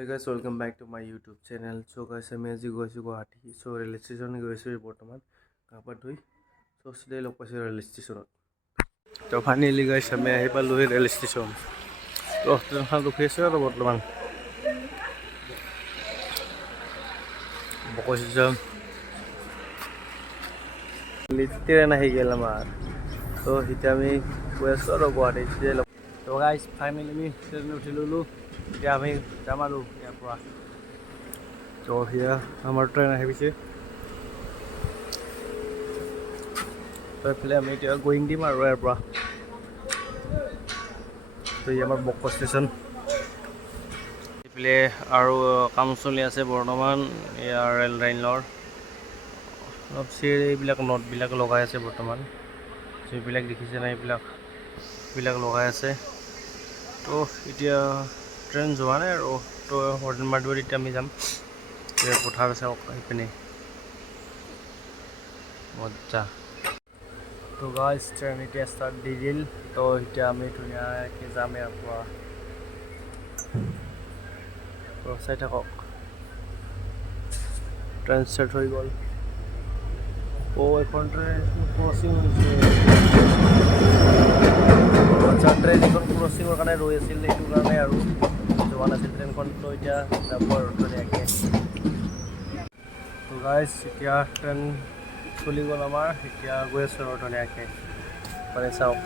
Hey guys, welcome back to my YouTube channel. So guys, I'm as you go to Guwahati. So rail station go to Bottoman. Kapadui. So today look at rail station. So finally guys, I'm here by rail station. So train has to face the Bottoman. Boko station. Literally na higel amar. So hitami west or Guwahati. So guys, finally me train uthilulu. Yeah, আমি যাম আৰু ইয়াৰ পৰা তো here আমাৰ train আহিছে তো এইফালে আমি এতিয়া গোয়িং দিম আৰু ইয়াৰ পৰা তো এই আমাৰ বকো ষ্টেচন এইফালে আৰু কাম চলি আছে বৰ্তমান ইয়াৰ ৰেল লাইনৰ অলপ এইবিলাক নটবিলাক লগাই আছে বৰ্তমান এইবিলাক দেখিছে না এইবিলাক লগাই আছে তো এতিয়া ট্ৰেইন যোৱা নাই আৰু তো হৰ্ডিন মাৰিব এতিয়া আমি যাম পথাৰ আছে এইপিনে মজা তো গাইজ ট্ৰেইন এতিয়া ষ্টাৰ্ট দি দিল তো এতিয়া আমি ধুনীয়াকৈ যাম ইয়াৰ পৰা তো চাই থাকক ট্ৰেইন ষ্টাৰ্ট হৈ গ'ল এখন ট্ৰেইন ক্ৰচিং হৈছে আচ্ছা ট্ৰেইন এখন ক্ৰচিঙৰ কাৰণে ৰৈ আছিল সেইটো কাৰণে আৰু যোৱা নাছিল ট্ৰেইনখন তো এতিয়া যাব আৰু ধুনীয়াকৈ তো গাইজ এতিয়া ট্ৰেইন চলি গ'ল আমাৰ এতিয়া গৈ আছোঁ আৰু ধুনীয়াকৈ মানে চাওক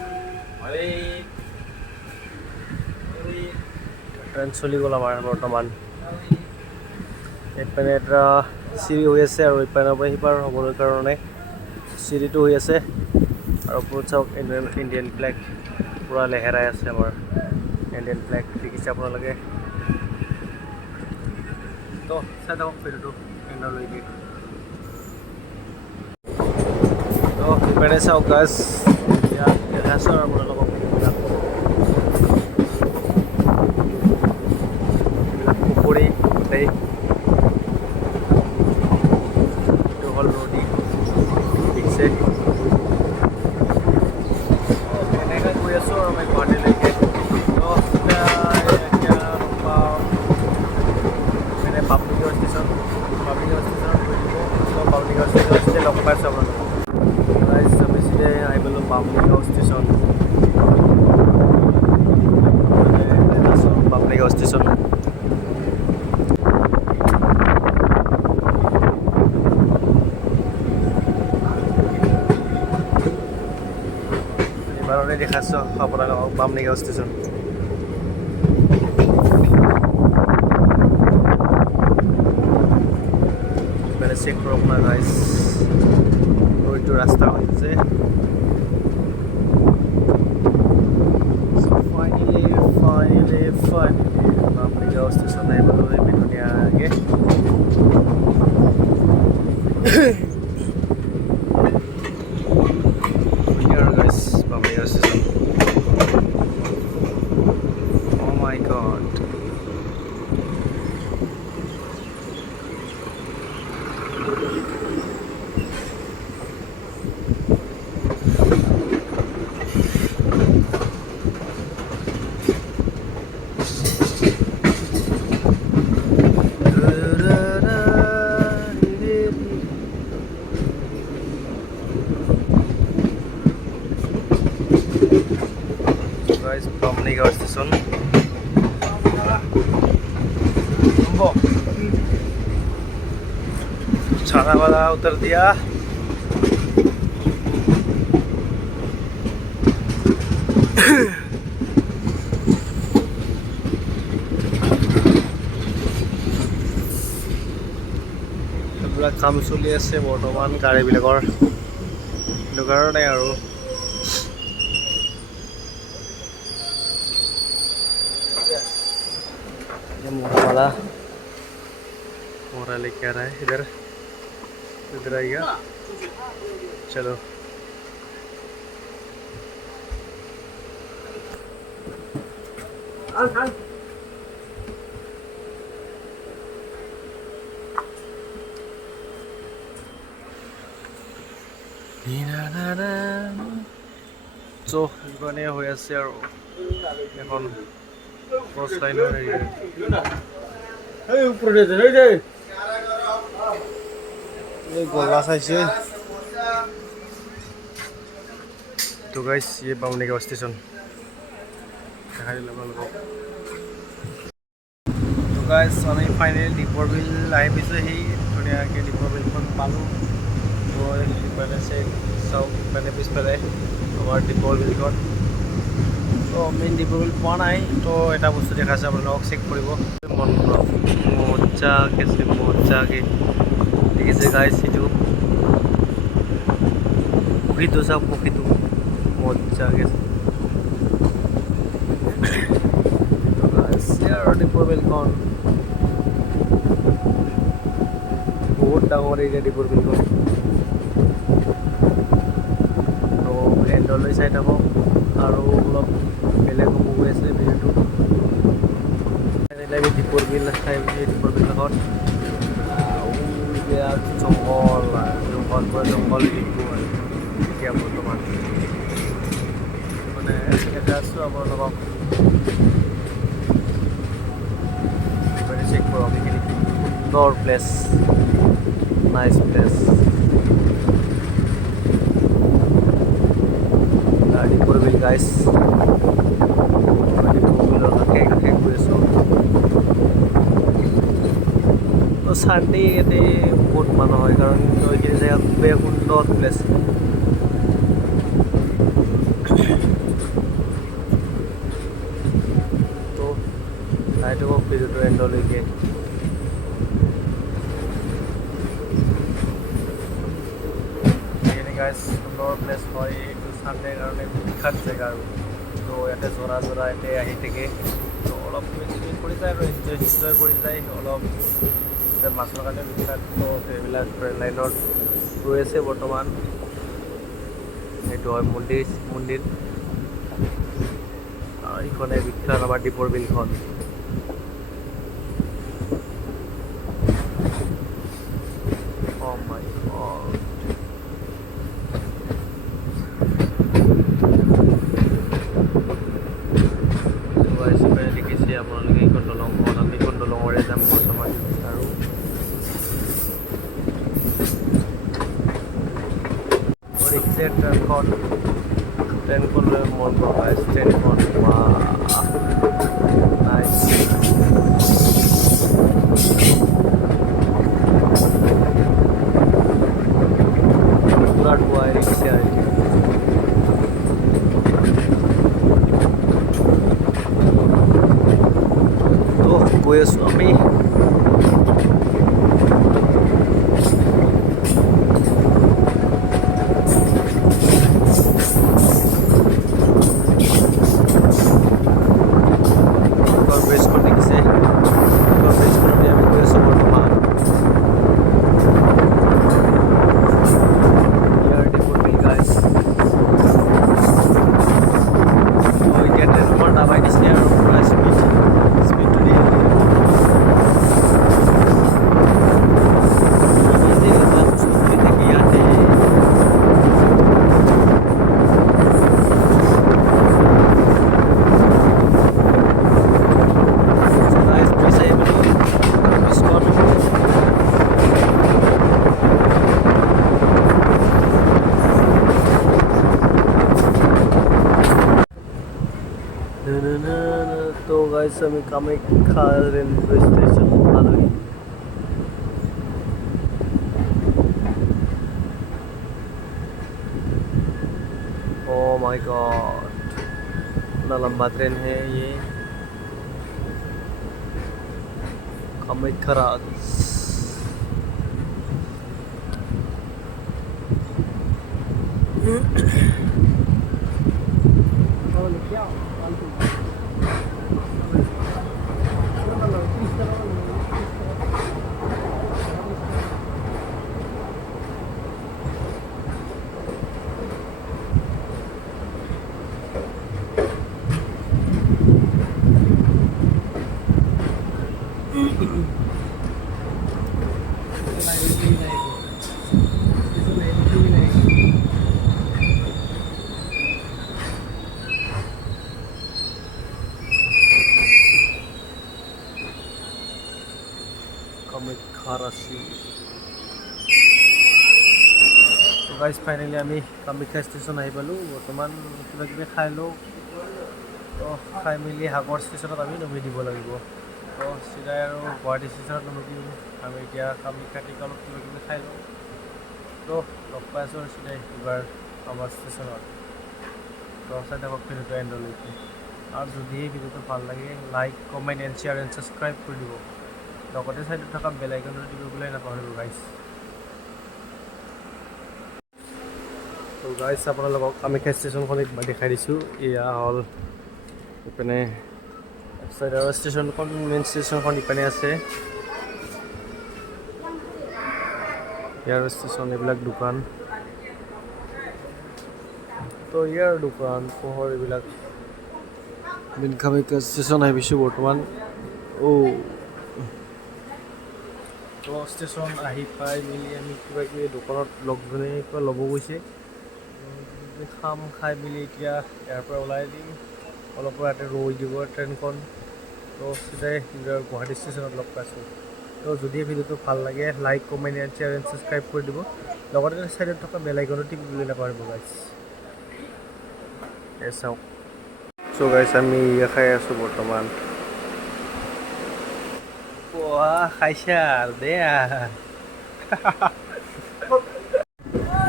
ট্ৰেইন চলি গ'ল আমাৰ বৰ্তমান এইপিনে এটা চিৰি হৈ আছে আৰু ইপানৰ পৰা সিপাৰ হ'বৰ কাৰণে চিৰিটো হৈ আছে আৰু ওপৰত চাওক ইণ্ডিয়ান ফ্লেগ পূৰা লেহেৰাই আছে আমাৰ ইণ্ডিয়ান ফ্লেগ দেখিছে আপোনালোকে তো চাই থাকক ভিডিঅ'টো এণ্ডলৈকে তো ইপিনে চাওক গাছ এতিয়া দেখাইছোঁ আৰু আপোনালোকক এইবিলাক পুখুৰী গোটেই এইটো হ'ল নদী দেখিছে এনেকৈ গৈ আছোঁ আৰু আমি গুৱাহাটীলৈকে তো এতিয়া পাওঁ মানে পাব্লিকৰ ষ্টেচনত গৈ দিব তো পাব্লিকৰ ষ্টেচন লগ পাইছোঁ আপোনালোকক আমি চিধে আহি পালোঁ পাব্লিকৰ ষ্টেচন পাব্লিকৰ ষ্টেচন এবাৰলৈ দেখাইছোঁ আপোনালোকক পাব্লিকৰ ষ্টেচন এবাৰে চেক কৰক না গাইজ এইটো ৰাস্তা হৈছে ফাইনেলি পাব্লিকৰ ষ্টেচন আহি পালোঁ এই ধুনীয়াকৈ Oh my god. Guys, Pabliker station. छाना वाला उतर दिया পুৰা কাম চলি আছে বৰ্তমান গাড়ীবিলাকৰ কাৰণে আৰু मोरा लेके आ रहा है इधर आइएगा चलो তো ইমানে হৈ আছে আৰু এখন ক্ৰছ লাইনৰ এই উপরে দে এই দে এই গোলা চাইছে তো গাইস ये बामनेगाव स्टेशन দেখাই দিলাম আপোনালোকক তো গাইস আমি ফাইনেলি দীপৰ বিল আহি পাইছোঁ সেই ধুনীয়াকৈ দীপৰ বিলখন পালোঁ তো মানে চাওক মানে পিছফালে আমাৰ দীপৰ বিলখন তো মেইন দীপৰ বিল পোৱা নাই তো এটা বস্তু দেখাইছে আপোনালোকক চেক কৰিব মজাকে দেখিছে গাইছ এইটো পক্ষীটো চাওক পক্ষীটো মজাকে আৰু দীপৰ বিলখন বহুত ডাঙৰ এৰিয়া দীপৰ বিলখন তো এণ্ডলৈ চাই থাকক আৰু অলপ বেলেগ গৈ আছে ভিডিঅ'টো আমি দীপৰ বিল চাই দীপৰ বিলখন বিৰাট জংঘল জংঘল দিনটো আৰু এতিয়া বৰ্তমান মানে দেখাই আছোঁ আপোনালোকক চেক কৰক এইখিনি সুন্দৰ প্লেচ নাইচ প্লেচ দীপৰ বিল গাইছ দীপৰ বিলৰ কাষে গৈ আছোঁ তো চানডে ইয়াতে বহুত মানুহ হয় কাৰণ এইখিনি জেগা খুবেই সুন্দৰ প্লেচ তো চাই থাকক ভিডিঅ'টো এণ্ডলৈকে এইখিনি গাইজ সুন্দৰ প্লেচ হয় এইটো চানডেৰ কাৰণে বিখ্যাত জেগা আৰু তো ইয়াতে জৰা ইয়াতে আহি থাকে তো অলপ কৰি যায় আৰু এনজয় কৰি যায় অলপ মাছৰ কাৰণে বিখ্যাত তো সেইবিলাক ৰেল লাইনত গৈ আছে বৰ্তমান সেইটো হয় মন্দিৰ আৰু এইখনে বিখ্যাত আমাৰ দীপৰ বিলখন Oh my God. দেখিছে আপোনালোকে এইখন দলংখন আমি এইখন দলঙৰে যাম বৰ্তমান আৰু দেখিছে ট্ৰেইনখন লৈ মন বগাইছে ট্ৰেইনখন নাইচ বিৰাট বোৱাই দেখিছে আৰু তো গৈ আছোঁ আমি ব্ৰিজখন দেখিছে ব্ৰিজখনতে আমি গৈ আছোঁ বৰ্তমান ইয়াৰ দীপৰ বিল গাইছ এতিয়া ট্ৰেইনখন দাবাই দিছে আৰু পুৰা স্পীডটো দি ইয়াতে तो गाइस আমি কামাখ্যা রেলওয়ে স্টেশন পালোহি ओह माय गॉड इतना लंबा ट्रेन है ये कामाख्या राज কামাখ্যাৰাচি। গাইজ ফাইনেলি আমি কামাখ্যা ষ্টেচন আহি পালোঁ। বৰ্তমান কিবা কিবি খাই লওঁ, তো খাই মেলি সাগৰ ষ্টেচনত আমি নমি দিব লাগিব। তো চিধাই আৰু গুৱাহাটী ষ্টেচনত নমি আমি এতিয়া কামাখ্যা টিকলত কিবা কিবি খাই লওঁ। তো লগ পাই আছোঁ আৰু চিধাই এইবাৰ আমাৰ ষ্টেচনত। তো চাই থাকক ভিডিঅ'টো এণ্ডলৈকে। আৰু যদি এই ভিডিঅ'টো ভাল লাগে like comment and share and subscribe কৰি দিব। লগতে চাইডত থকা বেল আইকনটো টিপিবলৈ নাপাহৰিব গাইজ। তো গাইজ আপোনালোকক কামাখ্যা ষ্টেচনখন একবাৰ দেখাই দিছোঁ। এয়া হ'ল ইপিনে চাইড আৰু ষ্টেচনখন মেইন ষ্টেচনখন ইপিনে আছে। ইয়াৰ ষ্টেচন এইবিলাক দোকান, তো ইয়াৰ দোকান পোহৰ এইবিলাক মেইন কামাখ্যা ষ্টেচন আহি পাইছোঁ বৰ্তমান। তো ষ্টেচন আহি পাই মেলি আমি কিবা কিবি দোকানত লগজনে কিবা ল'ব গৈছে। খাম, খাই মেলি এতিয়া ইয়াৰ পৰা ওলাই দিম। অলপ ইয়াতে ৰৈ দিব ট্ৰেইনখন। তো চিধাই গুৱাহাটী ষ্টেচনত লগ পাইছোঁ। তো যদি ভিডিঅ'টো ভাল লাগে like comment and share and subscribe কৰি দিব। লগতে চাইডত থকা বেল আইকনটো টিপিবলৈ নাপাহৰিব গাইজ। চাওক। চ' গাইজ আমি খাই আছোঁ বৰ্তমান। খাইছা দেয়া।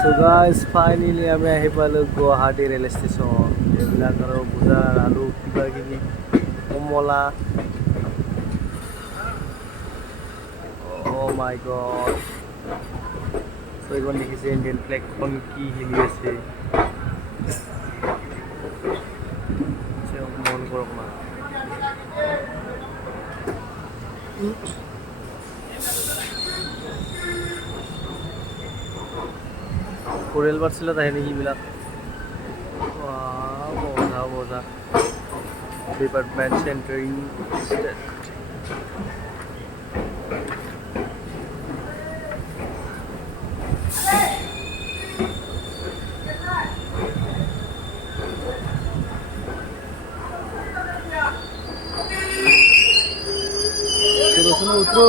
চ' গাইজ ফাইনেলি আমি আহি পালোঁ গুৱাহাটী ৰেল ষ্টেচন। এইবিলাক আৰু বজাৰ আলু কিবা কিবি কমলা। অ' মাই গড। চ' এইখন দেখিছে ইণ্ডিয়ান ফ্লেগখন কি হিলি আছে। মন কৰক না। পৰিয়াল পাৰ্চেলত আহে নেকি এইবিলাক। বজা ডিপাৰ্টমেণ্ট চেণ্টাৰিং ষ্টেট। তো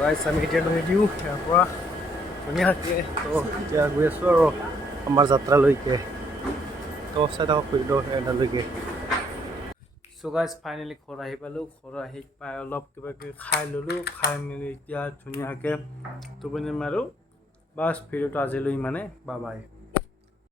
গাইজ আমি এতিয়া লৈ দিওঁ ইয়াৰ পৰা ধুনীয়াকৈ। তো এতিয়া গৈ আছোঁ আৰু আমাৰ যাত্ৰালৈকে। তো চাই থাকক ভিডিঅ'টো এণ্ডলৈকে। চ' গাইজ ফাইনেলি ঘৰ আহি পালোঁ। ঘৰ আহি পাই অলপ কিবা কিবি খাই ল'লোঁ। খাই মেলি এতিয়া ধুনীয়াকৈ টোপনি মাৰোঁ। বাছ ভিডিঅ'টো আজিলৈ ইমানে। Bye bye.